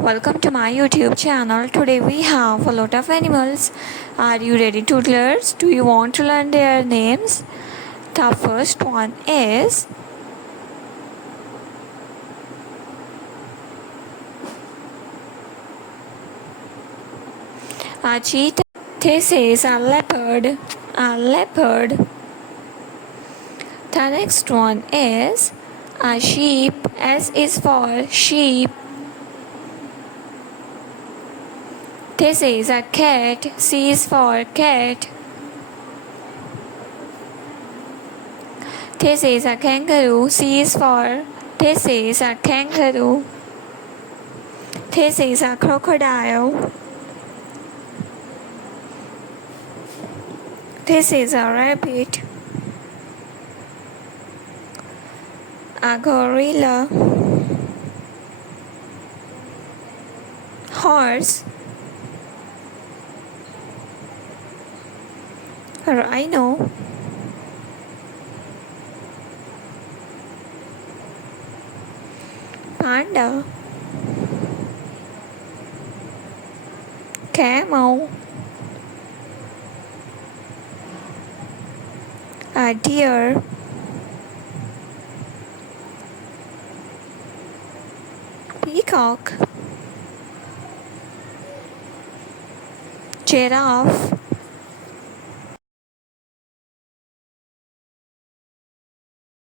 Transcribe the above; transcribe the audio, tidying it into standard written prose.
Welcome to my YouTube channel. Today we have a lot of animals. Are you ready, toddlers? Do you want to learn their names? The first one is a cheetah. This is a leopard. A leopard. The next one is a sheep. S is for sheep. This is a cat. C is for cat. This is a kangaroo. C is for this is a kangaroo. This is a crocodile. This is a rabbit. A gorilla. Horse. A rhino. Panda. Camel. A deer. Peacock. Giraffe.